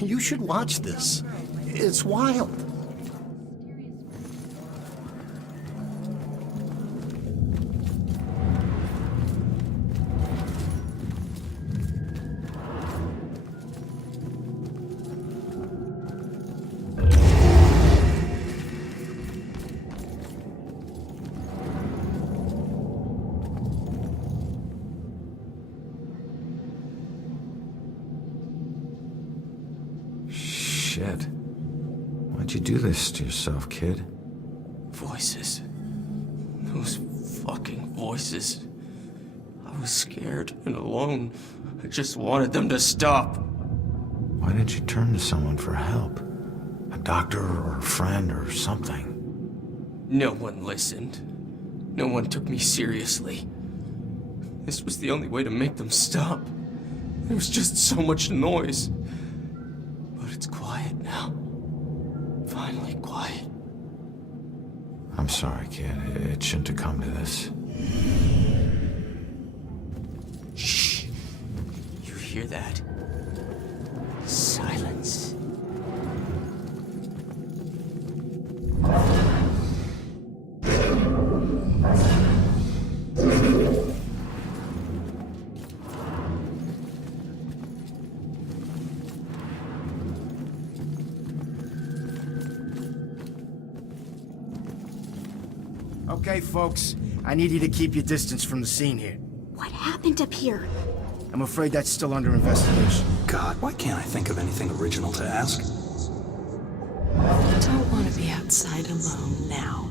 You should watch this. It's wild. Shit. Why'd you do this to yourself, kid? Voices. Those fucking voices. I was scared and alone. I just wanted them to stop. Why didn't you turn to someone for help? A doctor or a friend or something? No one listened. No one took me seriously. This was the only way to make them stop. There was just so much noise. But it's quiet now. Finally quiet. I'm sorry, kid. It shouldn't have come to this. Shh. You hear that? Silence. Okay, folks. I need you to keep your distance from the scene here. What happened up here? I'm afraid that's still under investigation. God, why can't I think of anything original to ask? Don't want to be outside alone now.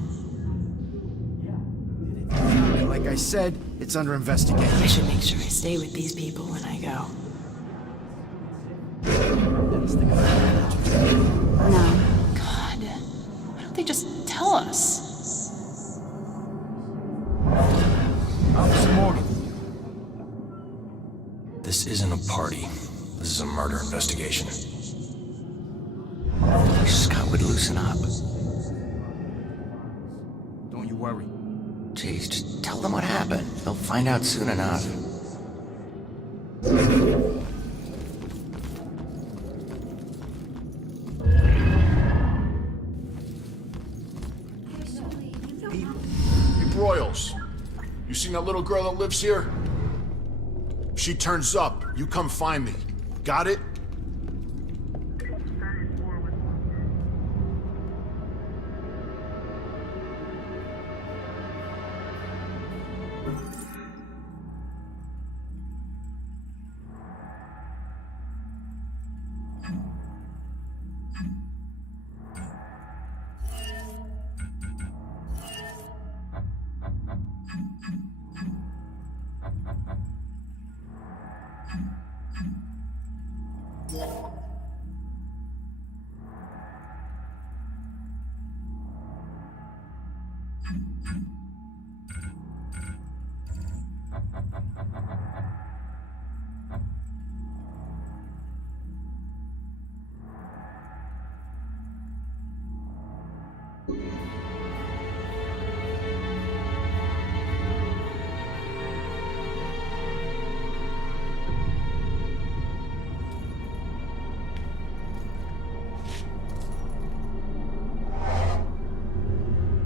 Like I said, it's under investigation. I should make sure I stay with these people when I go. No. God, why don't they just tell us? Officer Morgan. This isn't a party. This is a murder investigation. Wish Scott would loosen up. worry. Jeez, just tell them what happened. They'll find out soon enough. Hey, Broyles, you seen that little girl that lives here? If she turns up, you come find me. Got it?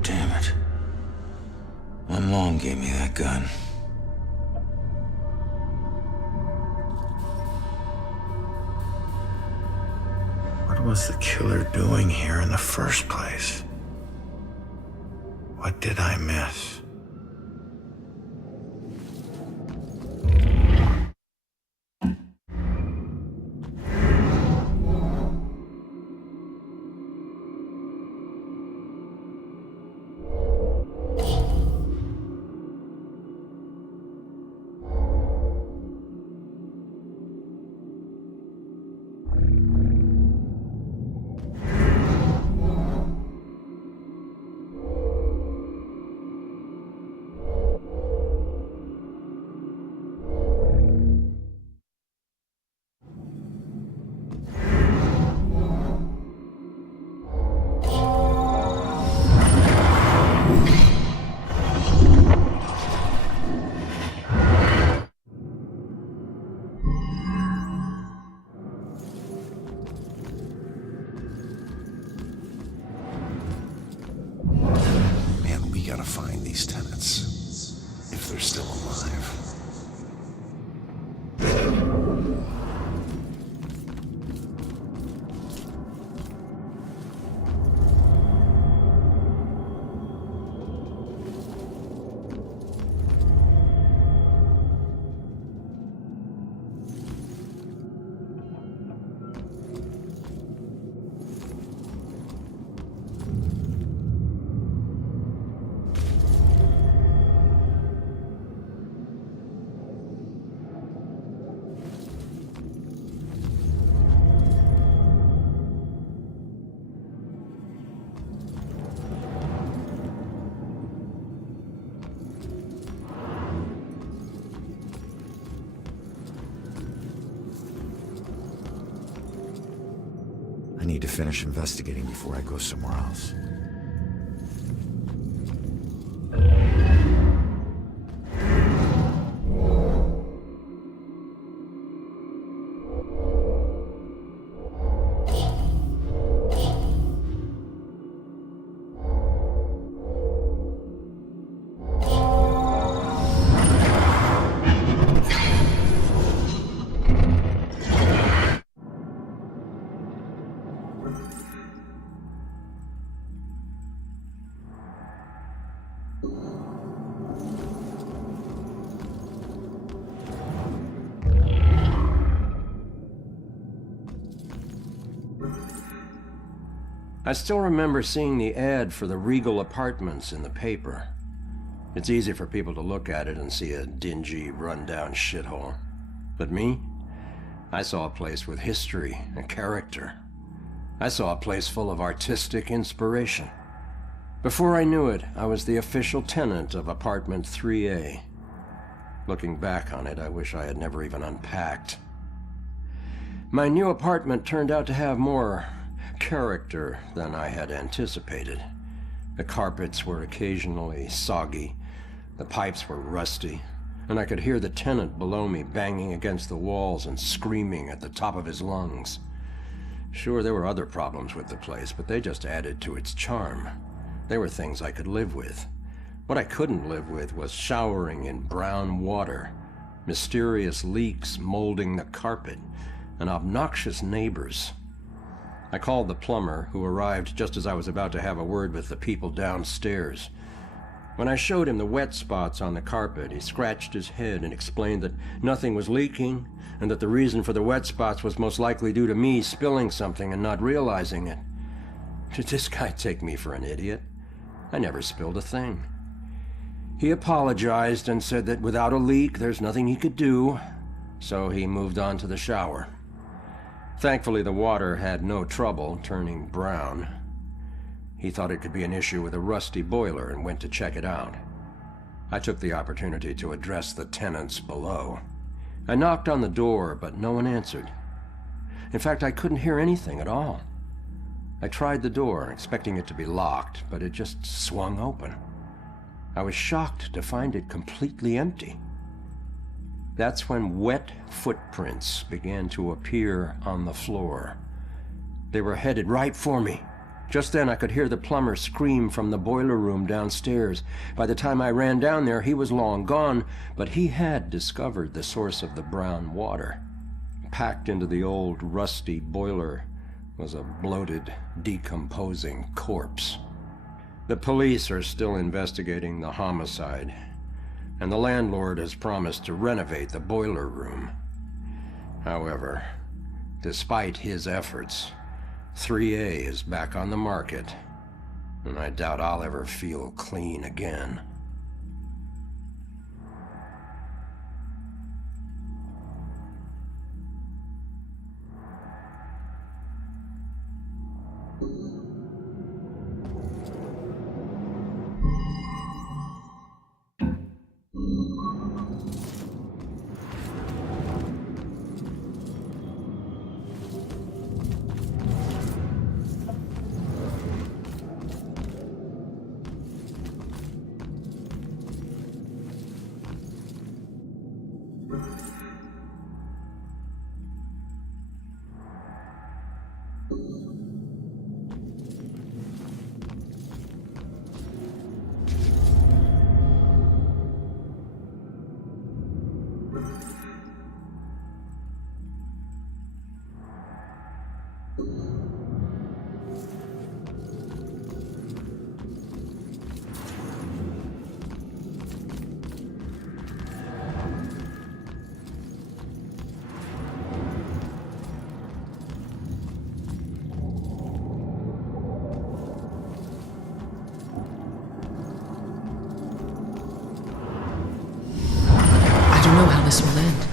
Damn it. My mom gave me that gun. What was the killer doing here in the first place? What did I miss? Gotta find these tenants, if they're still alive. I need to finish investigating before I go somewhere else. I still remember seeing the ad for the Regal Apartments in the paper. It's easy for people to look at it and see a dingy, run-down shithole. But me? I saw a place with history and character. I saw a place full of artistic inspiration. Before I knew it, I was the official tenant of apartment 3A. Looking back on it, I wish I had never even unpacked. My new apartment turned out to have more character than I had anticipated. The carpets were occasionally soggy, the pipes were rusty, and I could hear the tenant below me banging against the walls and screaming at the top of his lungs. Sure, there were other problems with the place, but they just added to its charm. They were things I could live with. What I couldn't live with was showering in brown water, mysterious leaks molding the carpet, and obnoxious neighbors. I called the plumber, who arrived just as I was about to have a word with the people downstairs. When I showed him the wet spots on the carpet, he scratched his head and explained that nothing was leaking, and that the reason for the wet spots was most likely due to me spilling something and not realizing it. Did this guy take me for an idiot? I never spilled a thing. He apologized and said that without a leak, there's nothing he could do, so he moved on to the shower. Thankfully, the water had no trouble turning brown. He thought it could be an issue with a rusty boiler and went to check it out. I took the opportunity to address the tenants below. I knocked on the door, but no one answered. In fact, I couldn't hear anything at all. I tried the door, expecting it to be locked, but it just swung open. I was shocked to find it completely empty. That's when wet footprints began to appear on the floor. They were headed right for me. Just then I could hear the plumber scream from the boiler room downstairs. By the time I ran down there, he was long gone, but he had discovered the source of the brown water. Packed into the old rusty boiler was a bloated, decomposing corpse. The police are still investigating the homicide, and the landlord has promised to renovate the boiler room. However, despite his efforts, 3A is back on the market, and I doubt I'll ever feel clean again. This will end.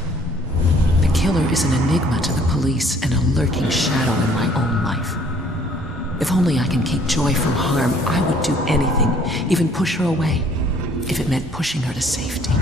The killer is an enigma to the police and a lurking shadow in my own life. If only I can keep Joy from harm, I would do anything, even push her away, if it meant pushing her to safety.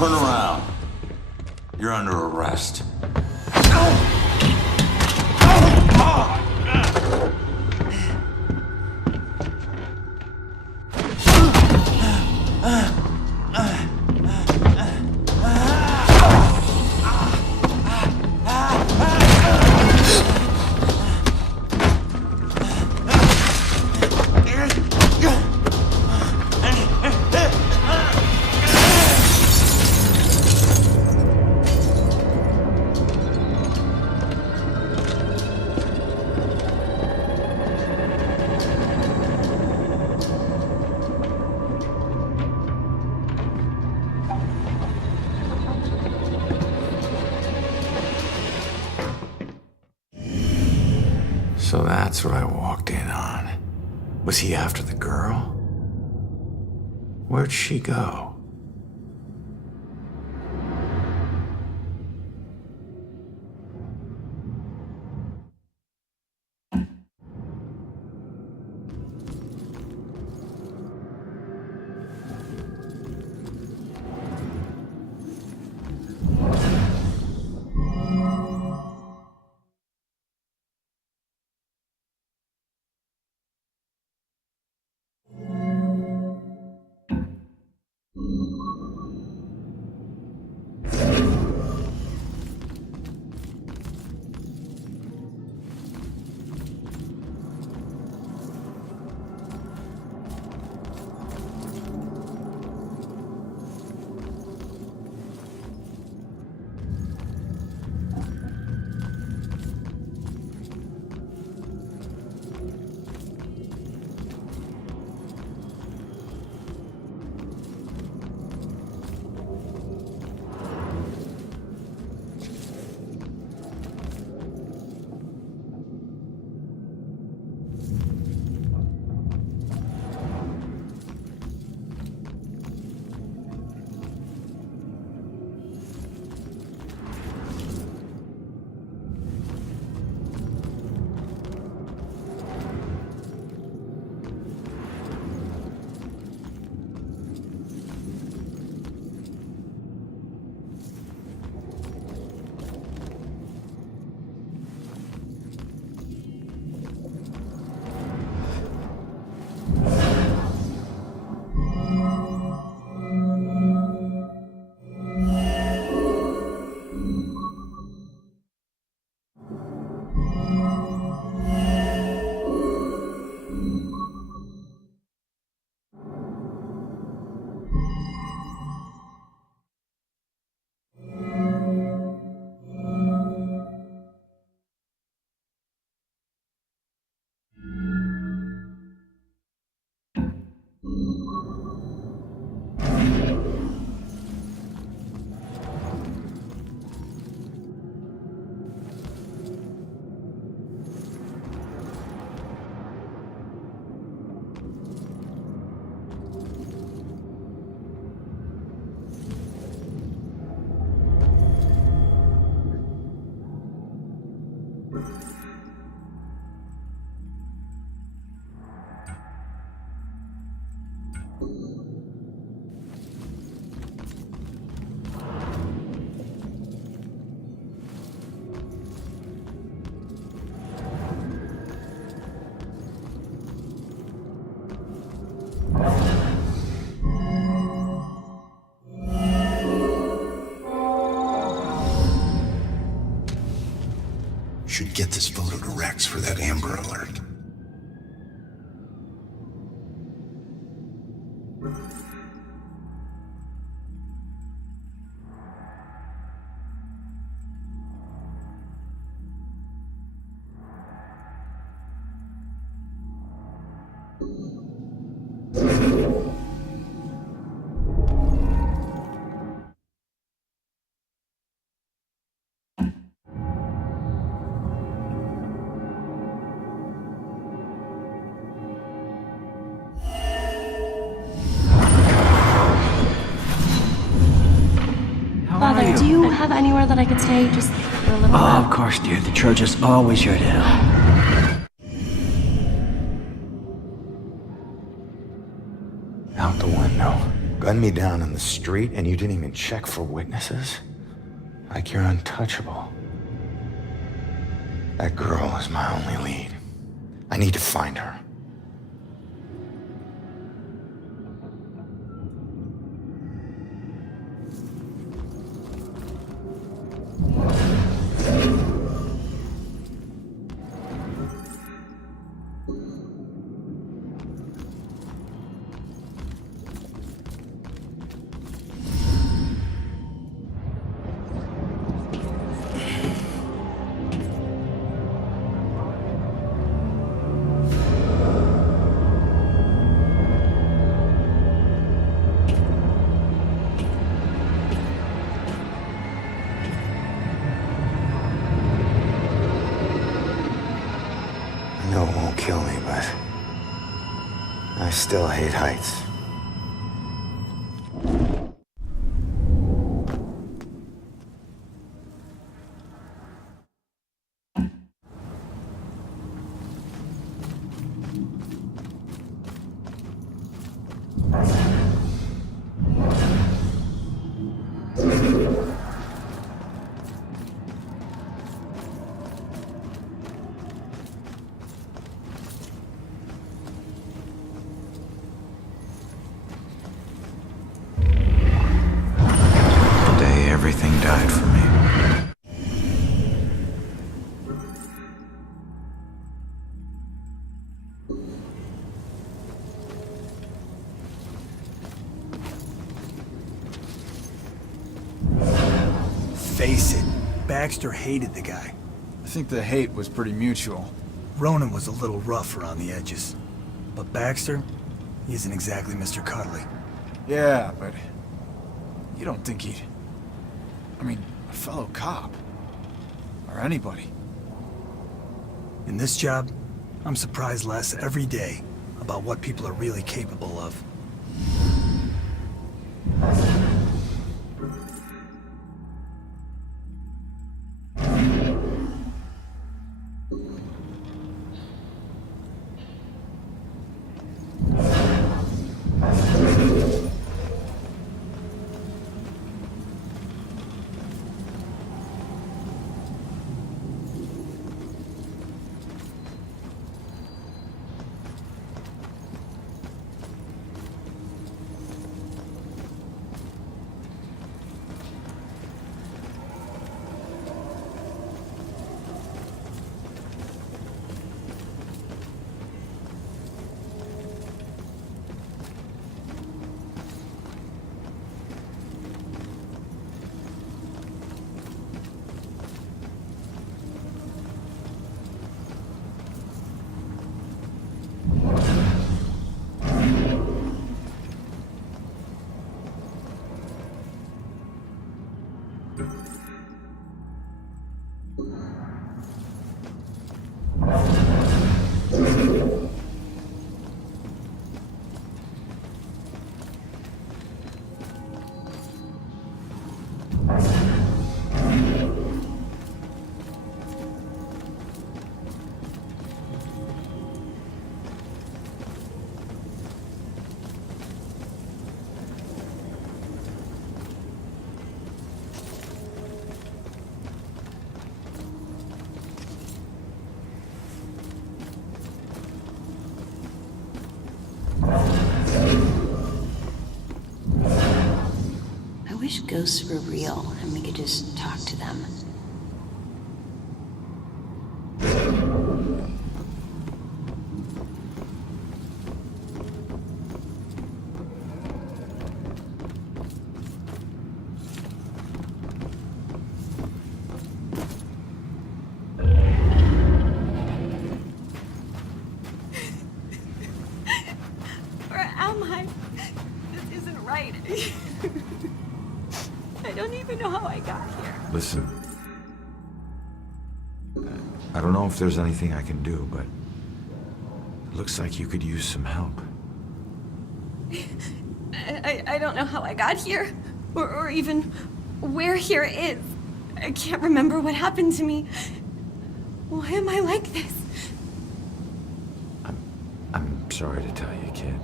Turn around. You're under arrest. So that's what I walked in on. Was he after the girl? Where'd she go? Should get this photo to Rex for that Amber Alert. Father, do you have anywhere that I could stay just for a little while? Oh, of course, dear. The church is always here to help. Out the window. Gunned me down on the street and you didn't even check for witnesses? Like you're untouchable. That girl is my only lead. I need to find her. I know it won't kill me, but I still hate heights. Everything died for me. Face it, Baxter hated the guy. I think the hate was pretty mutual. Ronan was a little rough around the edges. But Baxter, he isn't exactly Mr. Cuddly. Yeah, but you don't think he'd... I mean, a fellow cop. Or anybody. In this job, I'm surprised less every day about what people are really capable of. I wish ghosts were real and we could just talk to them. Where am I? This isn't right. I don't even know how I got here. Listen. I don't know if there's anything I can do, but it looks like you could use some help. I don't know how I got here, or even where here is. I can't remember what happened to me. Why am I like this? I'm sorry to tell you, kid.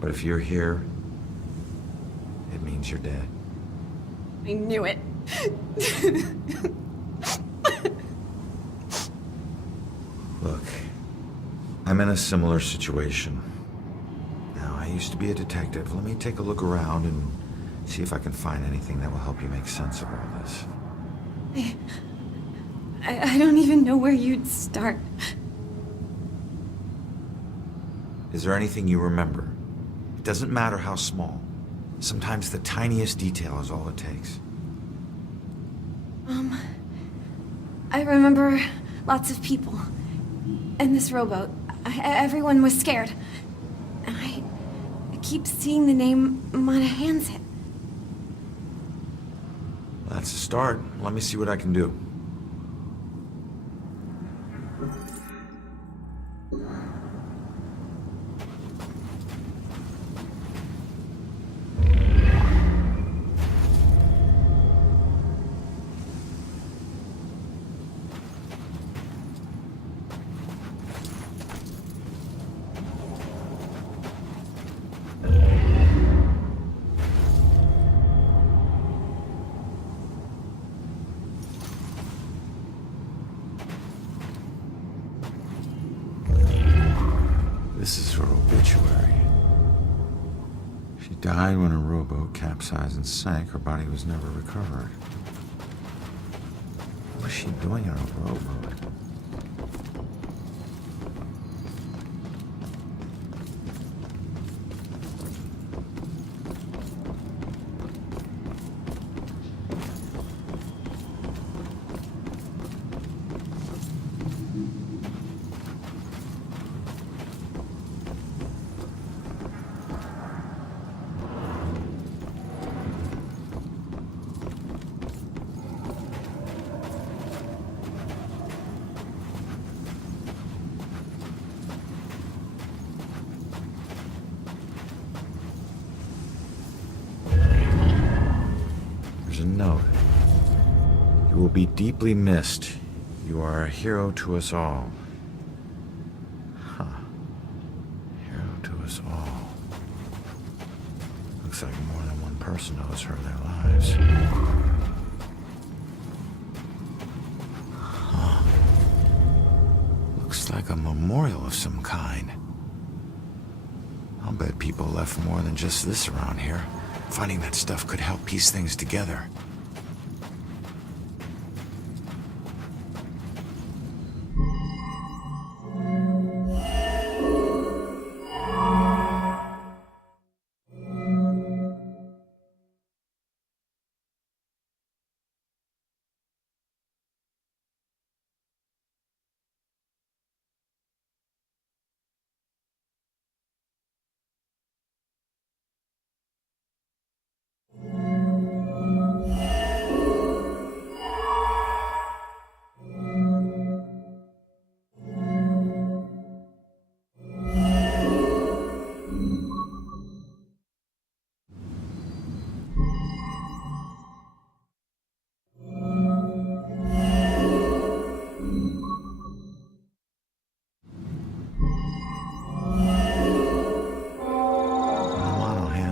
But if you're here, it means you're dead. I knew it. Look, I'm in a similar situation. Now, I used to be a detective. Let me take a look around and see if I can find anything that will help you make sense of all this. I don't even know where you'd start. Is there anything you remember? It doesn't matter how small. Sometimes the tiniest detail is all it takes. I remember lots of people. And this rowboat. Everyone was scared. And I keep seeing the name Monahansit. That's a start. Let me see what I can do. This is her obituary. She died when a rowboat capsized and sank. Her body was never recovered. What was she doing on a rowboat? There's a note. You will be deeply missed. You are a hero to us all. Huh. Hero to us all. Looks like more than one person owes her their lives. Huh. Looks like a memorial of some kind. I'll bet people left more than just this around here. Finding that stuff could help piece things together.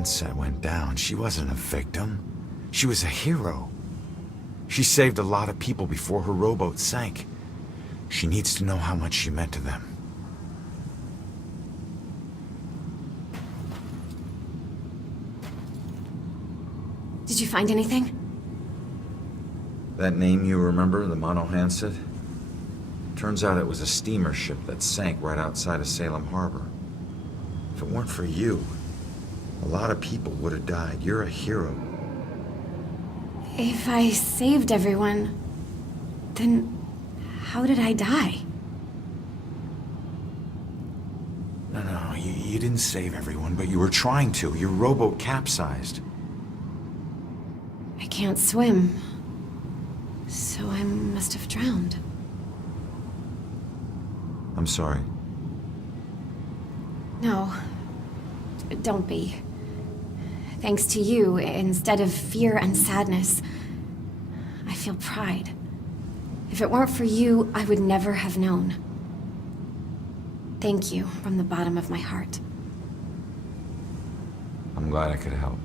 Set went down. She wasn't a victim. She was a hero. She saved a lot of people before her rowboat sank. She needs to know how much she meant to them. Did you find anything? That name you remember, the Monahansit? Turns out it was a steamer ship that sank right outside of Salem Harbor. If it weren't for you, a lot of people would have died. You're a hero. If I saved everyone, then how did I die? No, you didn't save everyone, but you were trying to. Your rowboat capsized. I can't swim, so I must have drowned. I'm sorry. No, don't be. Thanks to you, instead of fear and sadness, I feel pride. If it weren't for you, I would never have known. Thank you from the bottom of my heart. I'm glad I could help.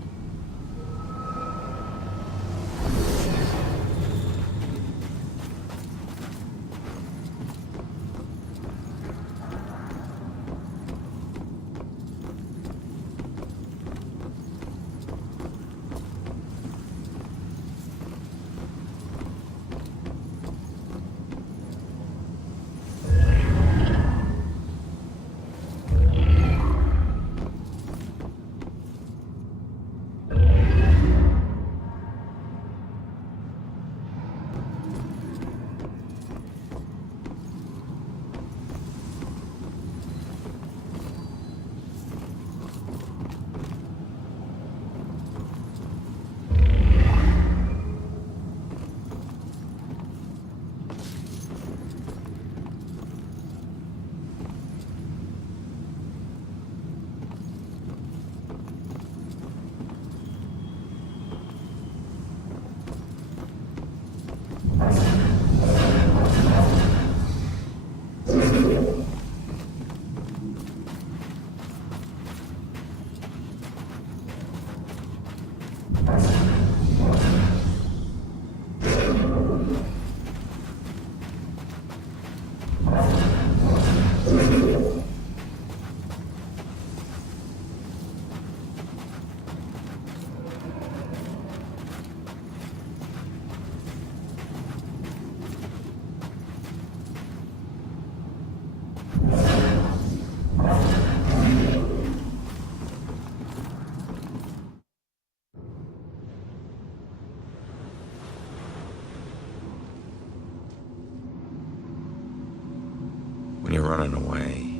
When you're running away,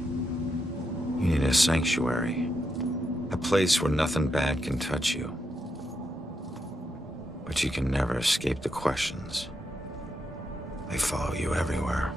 you need a sanctuary. A place where nothing bad can touch you. But you can never escape the questions. They follow you everywhere.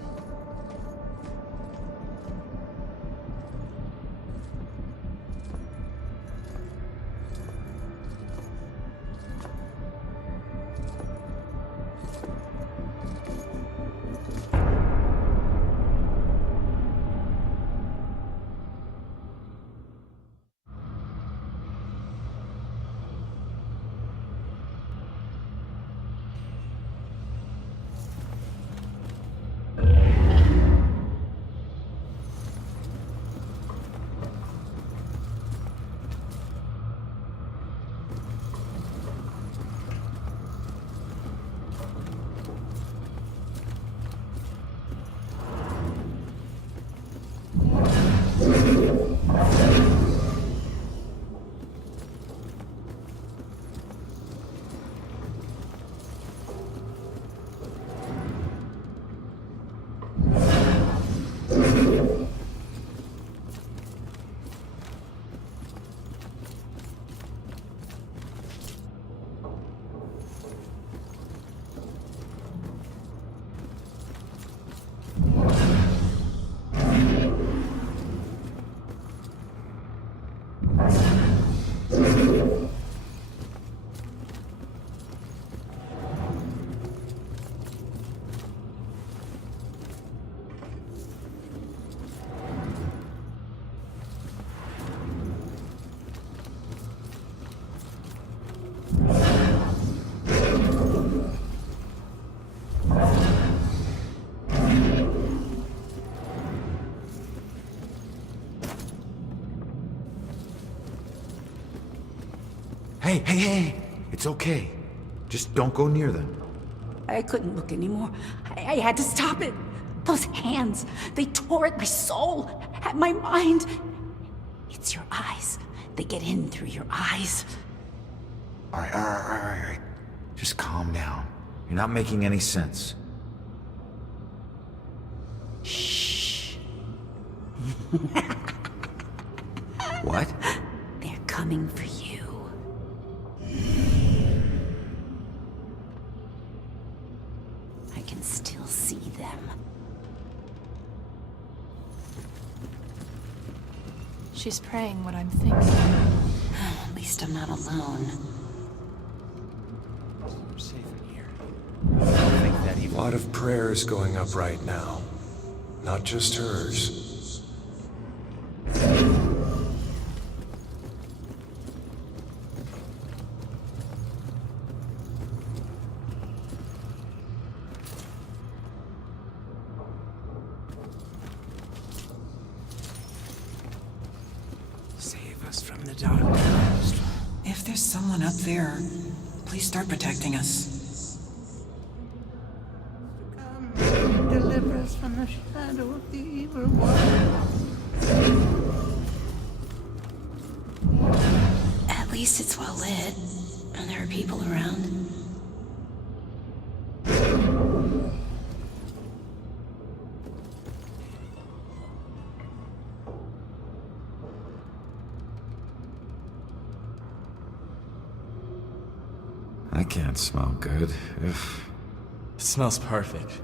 Hey, it's okay. Just don't go near them. I couldn't look anymore. I had to stop it. Those hands, they tore at my soul, at my mind. It's your eyes. They get in through your eyes. All right. Just calm down. You're not making any sense. Shh. What? They're coming for you. I can still see them. She's praying what I'm thinking. At least I'm not alone. We're safe in here. A lot of prayers going up right now. Not just hers. Save us from the dark. If there's someone up there, please start protecting us. Deliver us from the shadow of the evil one. At least it's well lit, and there are people around. I can't smell good. Ugh. It smells perfect.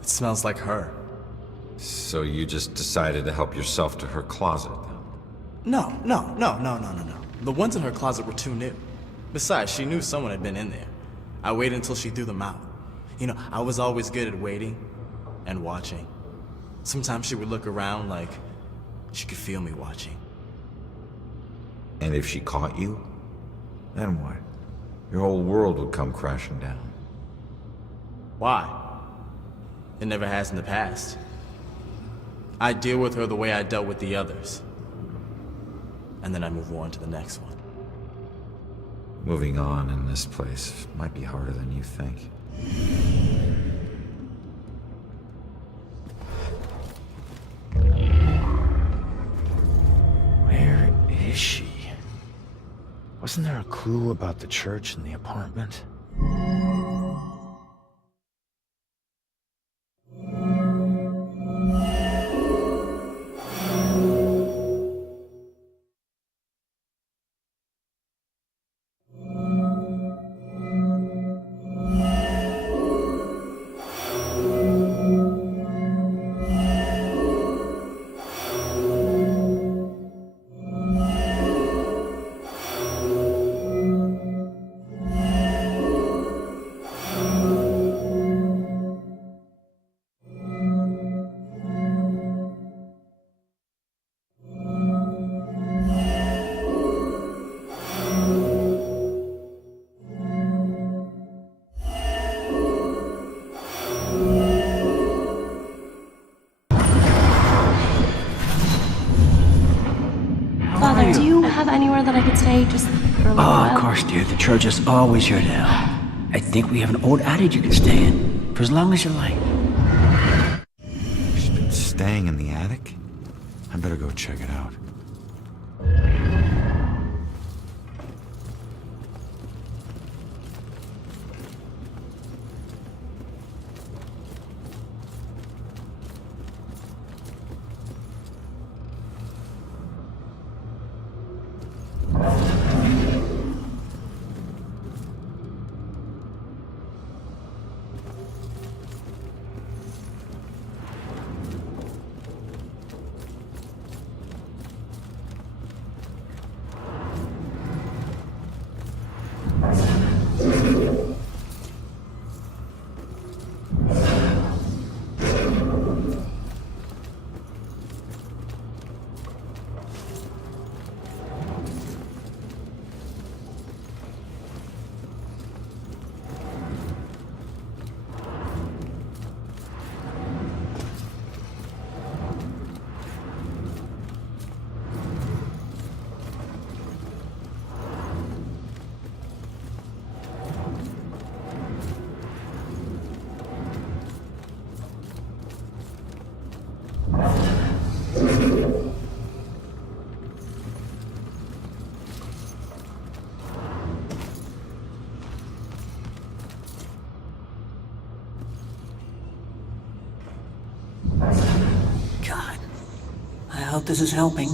It smells like her. So you just decided to help yourself to her closet, then? No. The ones in her closet were too new. Besides, she knew someone had been in there. I waited until she threw them out. You know, I was always good at waiting and watching. Sometimes she would look around like she could feel me watching. And if she caught you, then what? Your whole world would come crashing down. Why? It never has in the past. I deal with her the way I dealt with the others. And then I move on to the next one. Moving on in this place might be harder than you think. Where is she? Wasn't there a clue about the church in the apartment? Father, do you have anywhere that I could stay just for a little while? Oh, of course, dear. The church is always your to help. I think we have an old attic you can stay in for as long as you like. She's been staying in the attic? I better go check it out. God, I hope this is helping.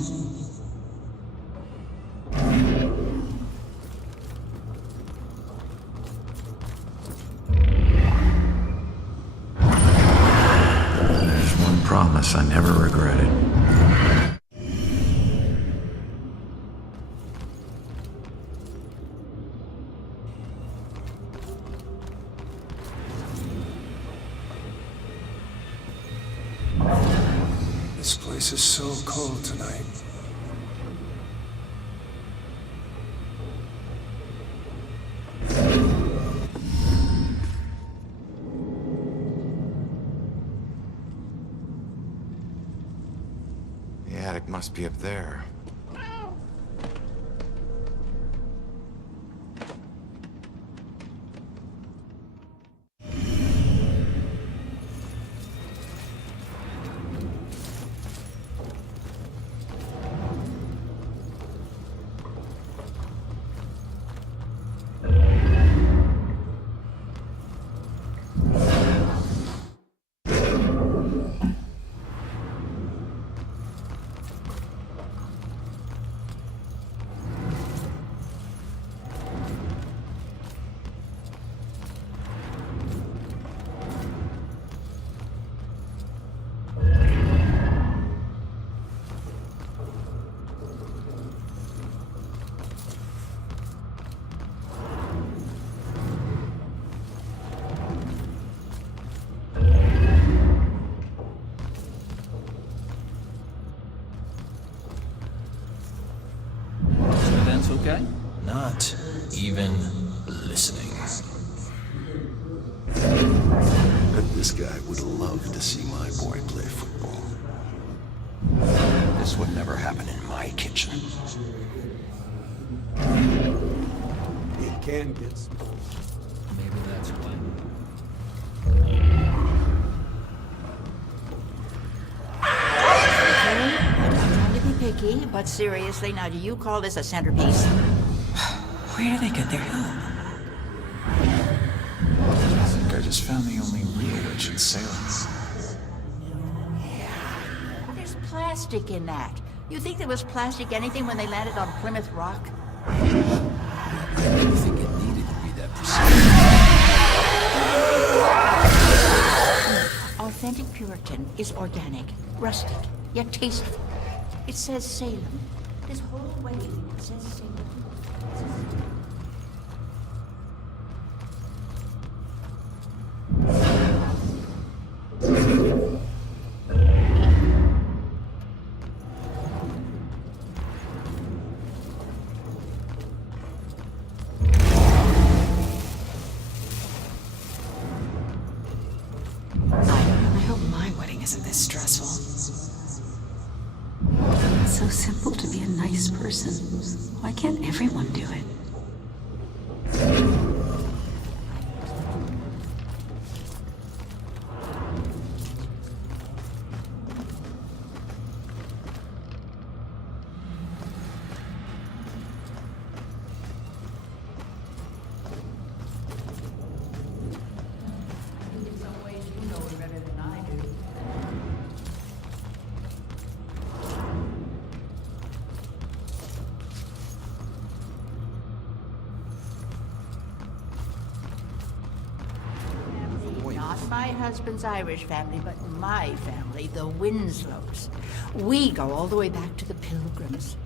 There's one promise I never regretted. This place is so cold tonight. The attic must be up there. Okay? Not even listening. This guy would love to see my boy play football. This would never happen in my kitchen. It can get small. Maybe that's why. I'm not trying to be picky, but seriously, now do you call this a centerpiece? Where do they get their help? I think I just found the only real witch in Salem. There's plastic in that. You think there was plastic anything when they landed on Plymouth Rock? I didn't think it needed to be that precise. Authentic Puritan is organic, rustic, yet tasteful. It says Salem. This whole way says Salem. I hope my wedding isn't this stressful. It's so simple to be a nice person. Why can't everyone do it? In some ways, you know it better than I do. Not my husband's Irish family, but my family, the Winslows. We go all the way back to the Pilgrims.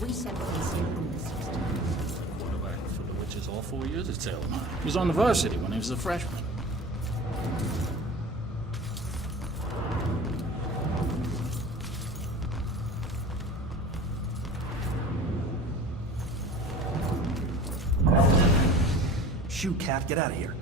We settled in Salem in the 60s. Quarterback for the Witches all 4 years at Salem. He was on the varsity when he was a freshman. Shoot, Cap, get out of here.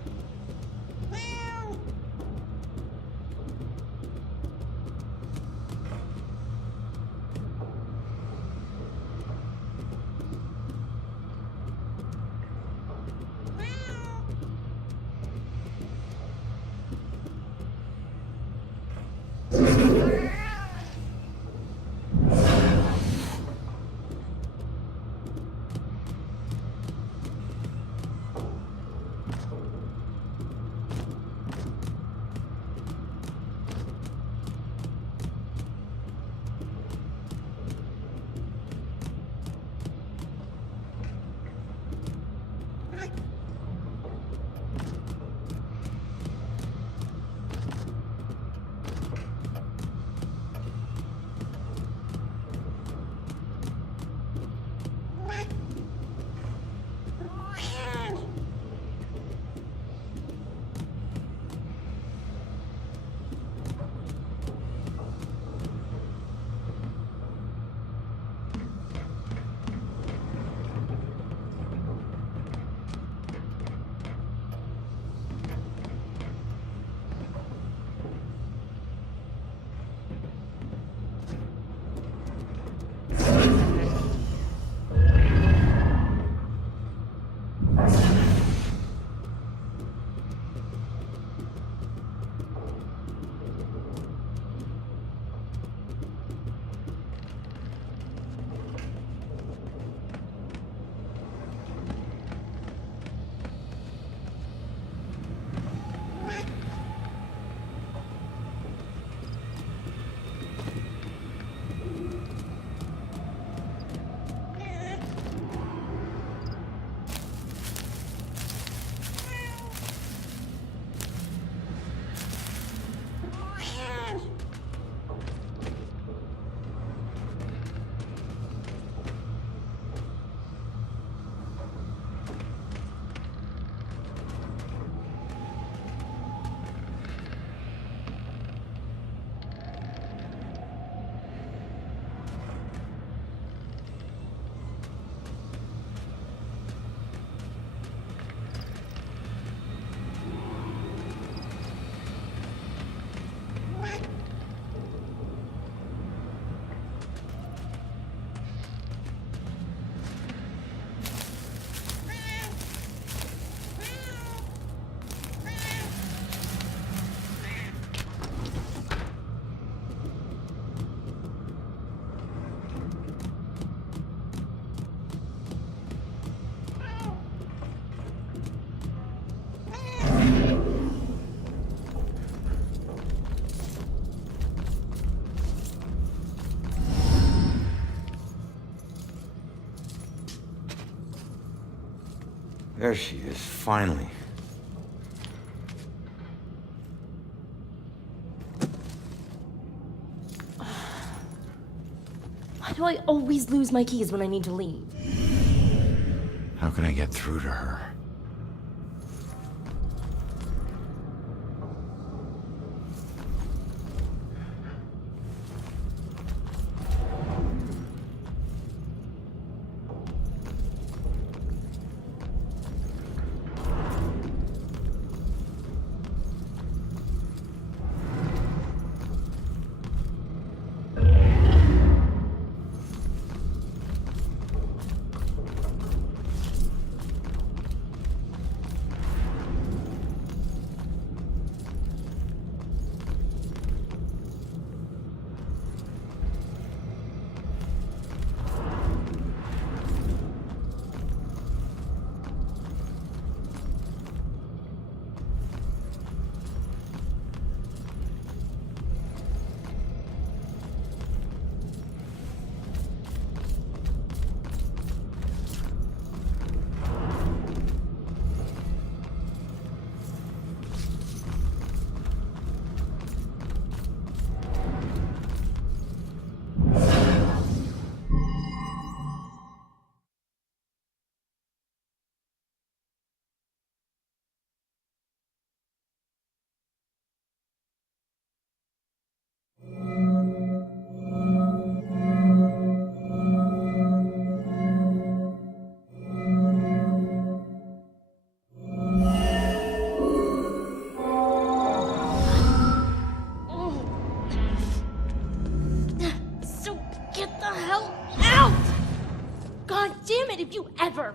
There she is, finally. Why do I always lose my keys when I need to leave? How can I get through to her?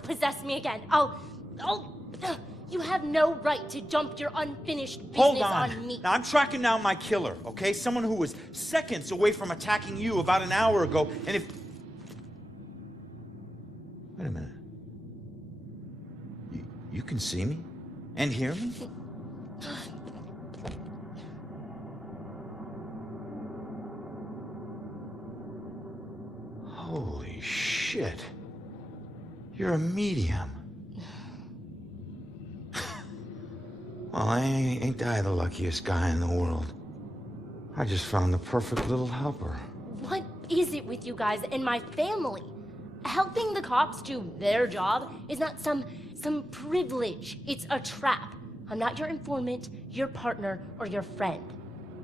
Possess me again. You have no right to dump your unfinished business Hold on. on me. Now, I'm tracking down my killer, okay? Someone who was seconds away from attacking you about an hour ago, and if... Wait a minute. You can see me? And hear me? Holy shit. You're a medium. Well, ain't I the luckiest guy in the world? I just found the perfect little helper. What is it with you guys and my family? Helping the cops do their job is not some privilege. It's a trap. I'm not your informant, your partner, or your friend.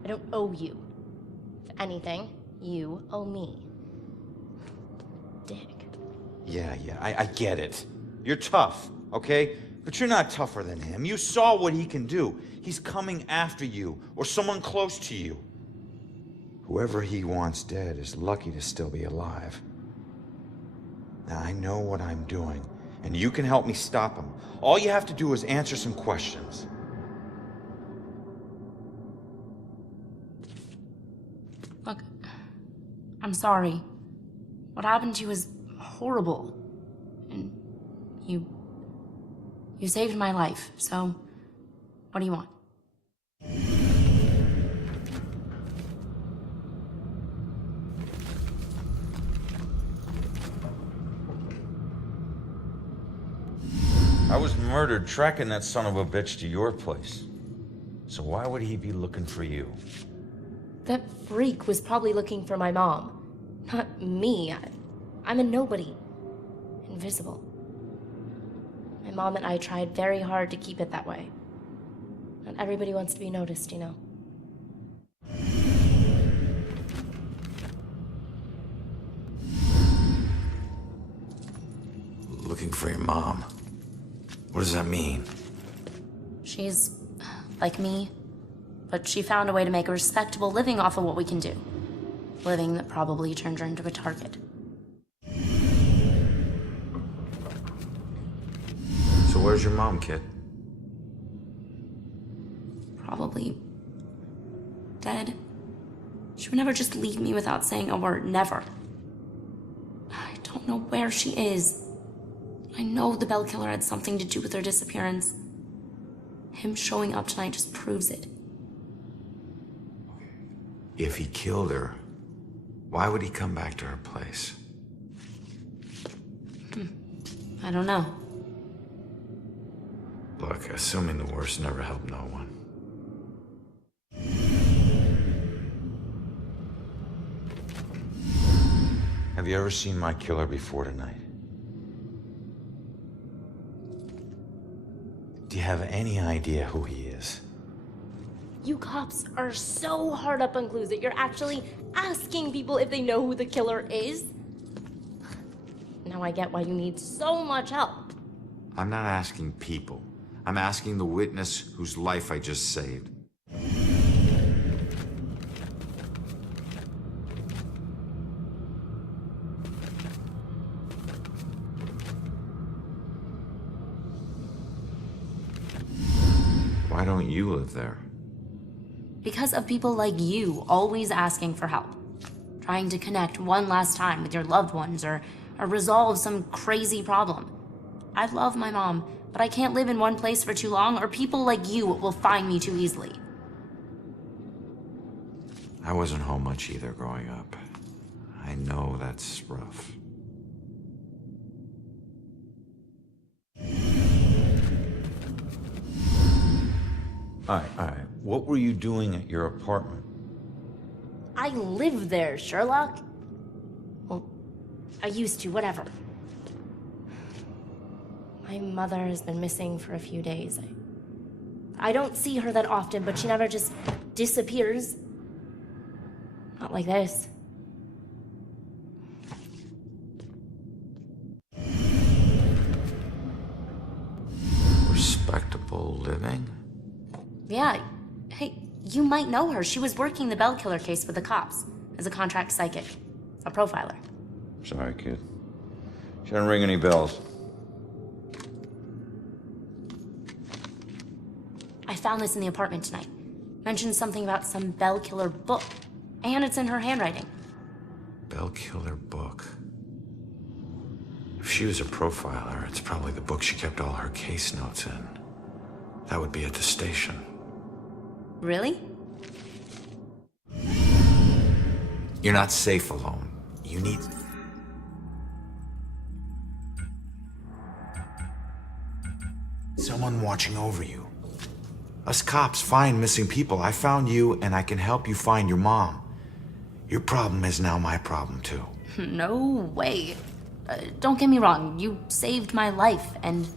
I don't owe you. If anything, you owe me. Dick. Yeah, I get it. You're tough, okay? But you're not tougher than him. You saw what he can do. He's coming after you, or someone close to you. Whoever he wants dead is lucky to still be alive. Now, I know what I'm doing, and you can help me stop him. All you have to do is answer some questions. Look, I'm sorry. What happened to you is horrible. And you saved my life, so what do you want? I was murdered tracking that son of a bitch to your place. So why would he be looking for you? That freak was probably looking for my mom. Not me. I'm a nobody. Invisible. My mom and I tried very hard to keep it that way. Not everybody wants to be noticed, you know. Looking for your mom. What does that mean? She's like me, but she found a way to make a respectable living off of what we can do. Living that probably turned her into a target. So where's your mom, kid? Probably dead. She would never just leave me without saying a word, never. I don't know where she is. I know the Bell Killer had something to do with her disappearance. Him showing up tonight just proves it. If he killed her, why would he come back to her place? I don't know. Look, assuming the worst never helped no one. Have you ever seen my killer before tonight? Do you have any idea who he is? You cops are so hard up on clues that you're actually asking people if they know who the killer is. Now I get why you need so much help. I'm not asking people. I'm asking the witness whose life I just saved. Why don't you live there? Because of people like you always asking for help. Trying to connect one last time with your loved ones or resolve some crazy problem. I love my mom, but I can't live in one place for too long or people like you will find me too easily. I wasn't home much either growing up. I know that's rough. All right. What were you doing at your apartment? I live there, Sherlock. Well, I used to, whatever. My mother has been missing for a few days. I don't see her that often, but she never just disappears. Not like this. Respectable living? Yeah. Hey, you might know her. She was working the Bell Killer case with the cops as a contract psychic, a profiler. Sorry, kid. She didn't ring any bells. I found this in the apartment tonight. Mentioned something about some Bell Killer book. And it's in her handwriting. Bell Killer book. If she was a profiler, it's probably the book she kept all her case notes in. That would be at the station. Really? You're not safe alone. You need... someone watching over you. Us cops find missing people. I found you, and I can help you find your mom. Your problem is now my problem, too. No way. Don't get me wrong, you saved my life, and...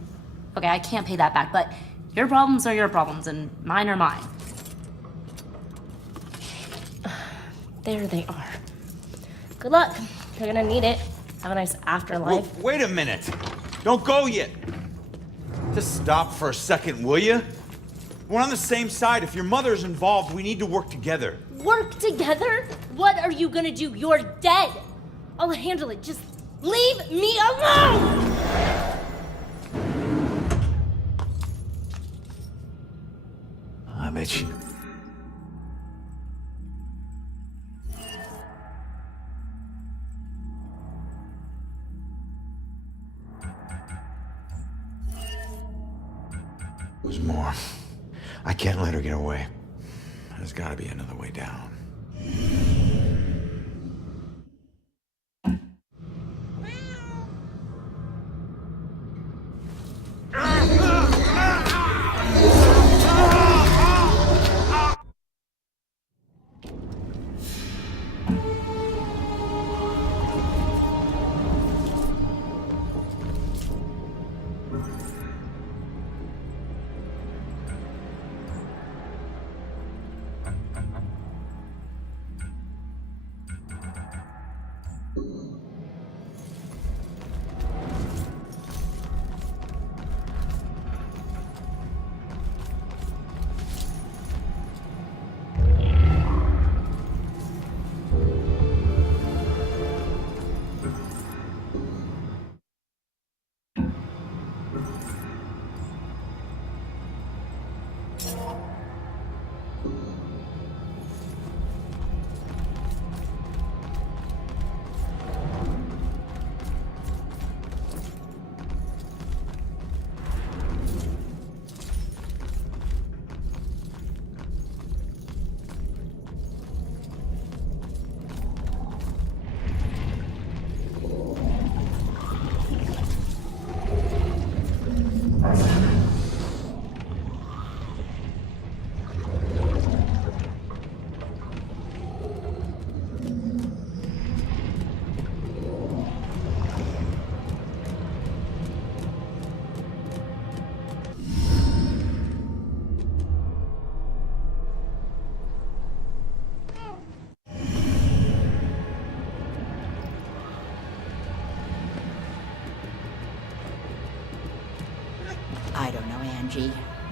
Okay, I can't pay that back, but your problems are your problems, and mine are mine. There they are. Good luck. You're gonna need it. Have a nice afterlife. Whoa, wait a minute. Don't go yet. Just stop for a second, will you? We're on the same side. If your mother's involved, we need to work together. Work together? What are you gonna do? You're dead. I'll handle it. Just leave me alone! I bet you... There's more. I can't let her get away. There's gotta be another way down.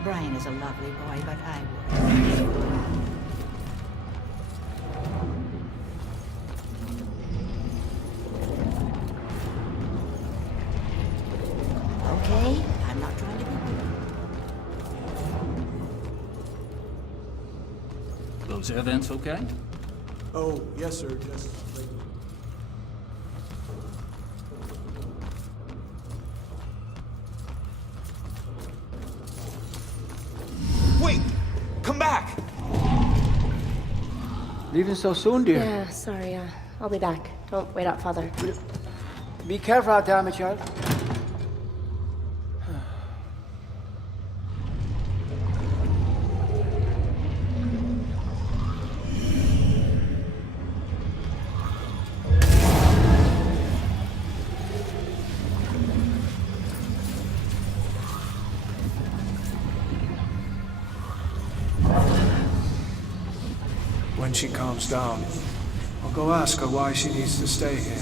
Brian is a lovely boy, but I would. Okay, I'm not trying to be rude. Those air vents okay? Oh, yes, sir. Just Wait! Come back! Leaving so soon, dear? Yeah, sorry. I'll be back. Don't wait up, Father. Be careful out there, my child. When she calms down, I'll go ask her why she needs to stay here.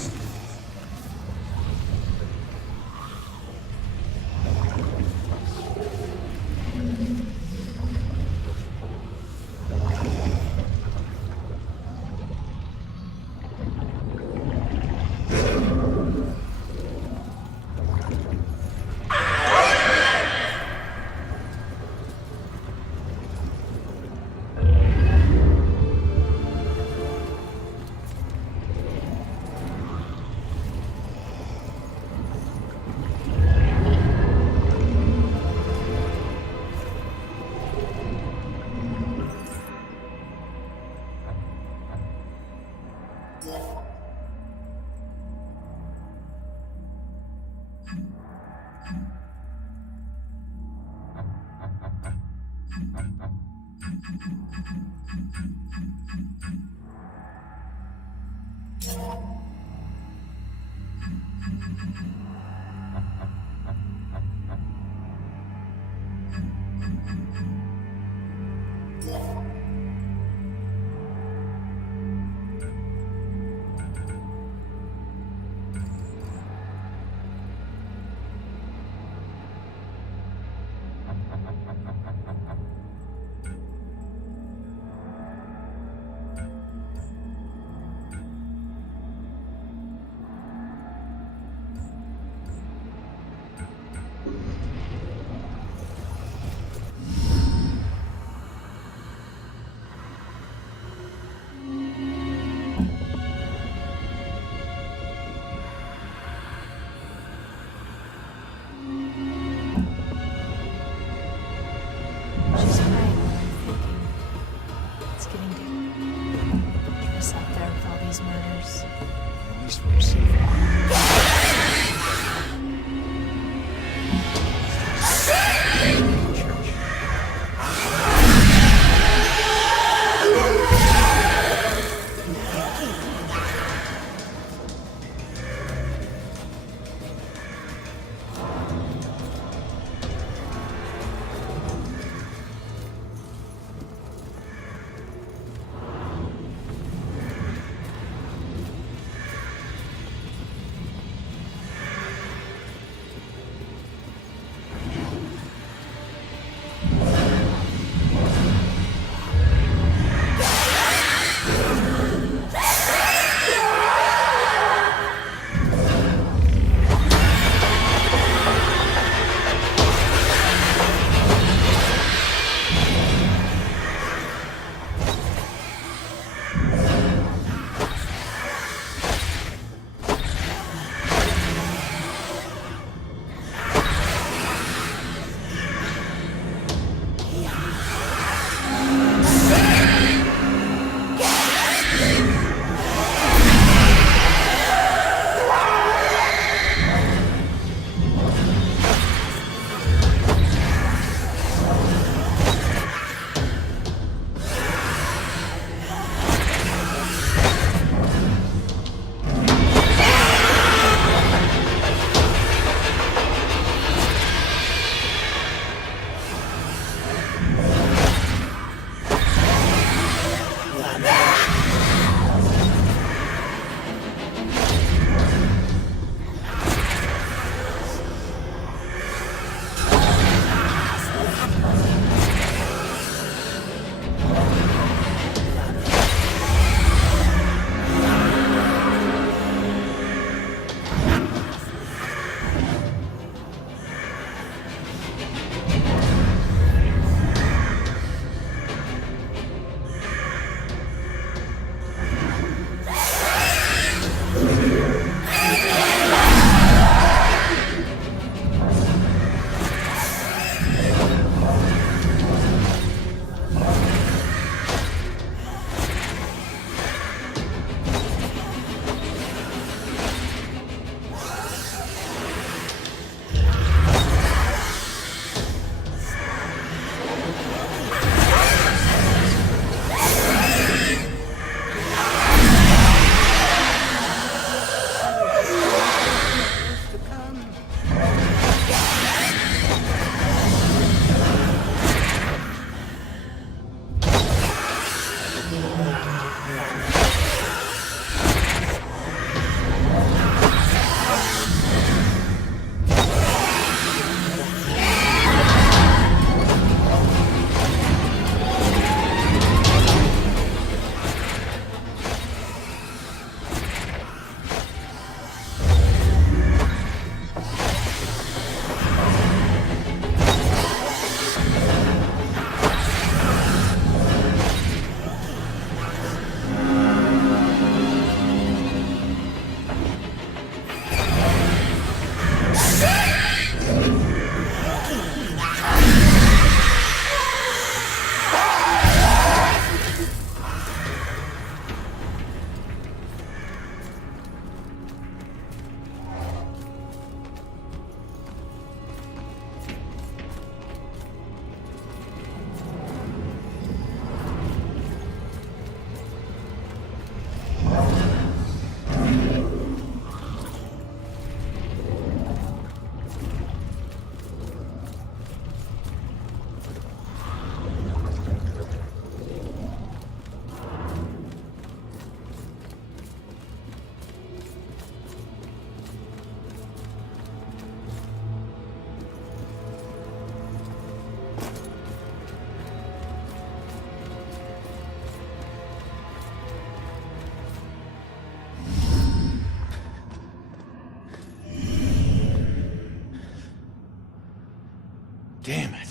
Damn it.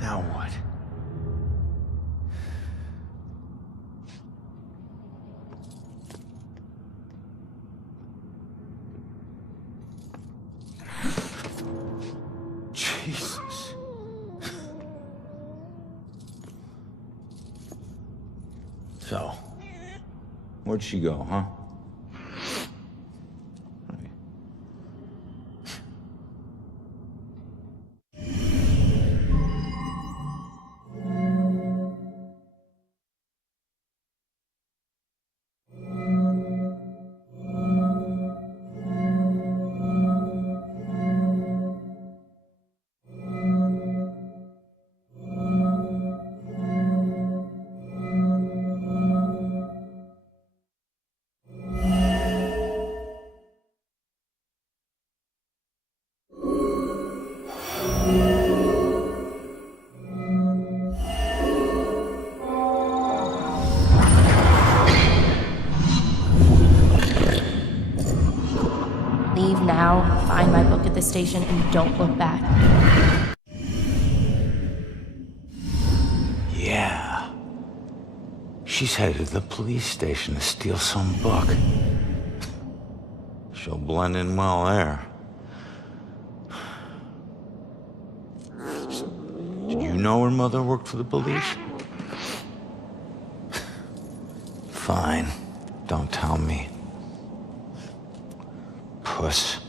Now what? Jesus. So, where'd she go, huh? Leave now, find my book at the station, and don't look back. Yeah. She's headed to the police station to steal some book. She'll blend in well there. Did you know her mother worked for the police? Fine. Don't tell me. Puss.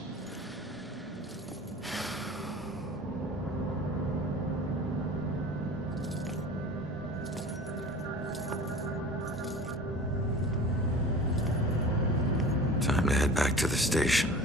Time to head back to the station.